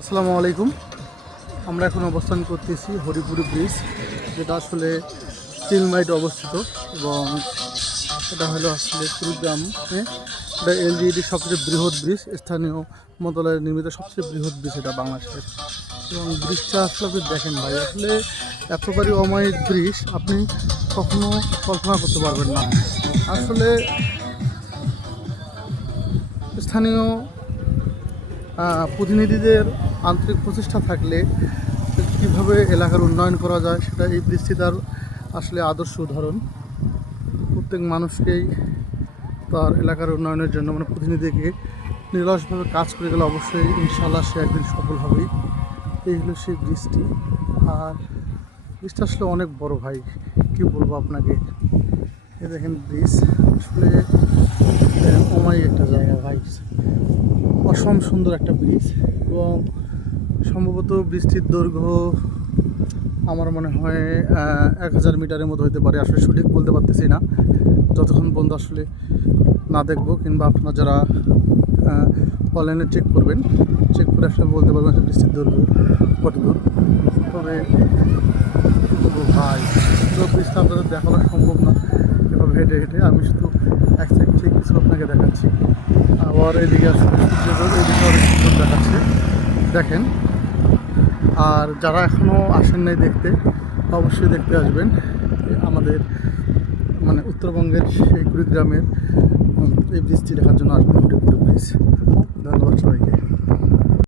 আসসালামু আলাইকুম। আমরা এখন অবস্থান করতেছি হরিপুর ব্রিজ, যেটা আসলে চিলমারিতে অবস্থিত এবং এটা হলো আসলে কুড়িগ্রামে। এটা এলজিইডির সবচেয়ে বৃহৎ ব্রিজ, স্থানীয় মন্ত্রণালয়ের নির্মিত সবচেয়ে বৃহৎ ব্রিজ এটা বাংলাদেশের। এবং ব্রিজটা আসলে আপনি দেখেন ভাই, আসলে এতবারই অমায়িক ব্রিজ আপনি কখনো কল্পনা করতে পারবেন না। আসলে স্থানীয় প্রতিনিধিদের আন্তরিক প্রচেষ্টা থাকলে কীভাবে এলাকার উন্নয়ন করা যায়, সেটা এই ব্রিজটি তার আসলে আদর্শ উদাহরণ। প্রত্যেক মানুষকেই তার এলাকার উন্নয়নের জন্য প্রতিনিধিকে নিরলসভাবে কাজ করে গেলে অবশ্যই ইনশাআল্লাহ সে একদিন সফল হবেই। এই হলো সেই ব্রিজটি। আর ব্রিজটা আসলে অনেক বড় ভাই, কী বলবো আপনাকে। এ দেখেন ব্রিজ আসলে অমায়িক একটা জায়গা ভাই, অসম সুন্দর একটা ব্রিজ। এবং সম্ভবত ব্রিজটির দৈর্ঘ্য আমার মনে হয় 1000 মিটারের মতো হতে পারে। আসলে সঠিক বলতে পারতেছি না, যতক্ষণ পর্যন্ত আসলে না দেখবো, কিংবা আপনারা যারা অনলাইনে চেক করবেন, চেক করে আসলে বলতে পারবেন যে বৃষ্টির দৈর্ঘ্য কত দূর। তবে ভাই পুরো ব্রিজটা আপনাদের দেখানো সম্ভব না এভাবে হেঁটে হেঁটে। আমি শুধু এক সাইড থেকে কিছু আপনাকে দেখাচ্ছি। আবার এদিকে আসলে এদিকে অনেক সুন্দর দেখাচ্ছে, দেখেন। আর যারা এখনও আসেন নাই দেখতে, অবশ্যই দেখতে আসবেন। আমাদের উত্তরবঙ্গের সেই কুড়িগ্রামের এই ব্রিজটি দেখার জন্য আসবেন হরিপুর ব্রিজ। ধন্যবাদ সবাইকে।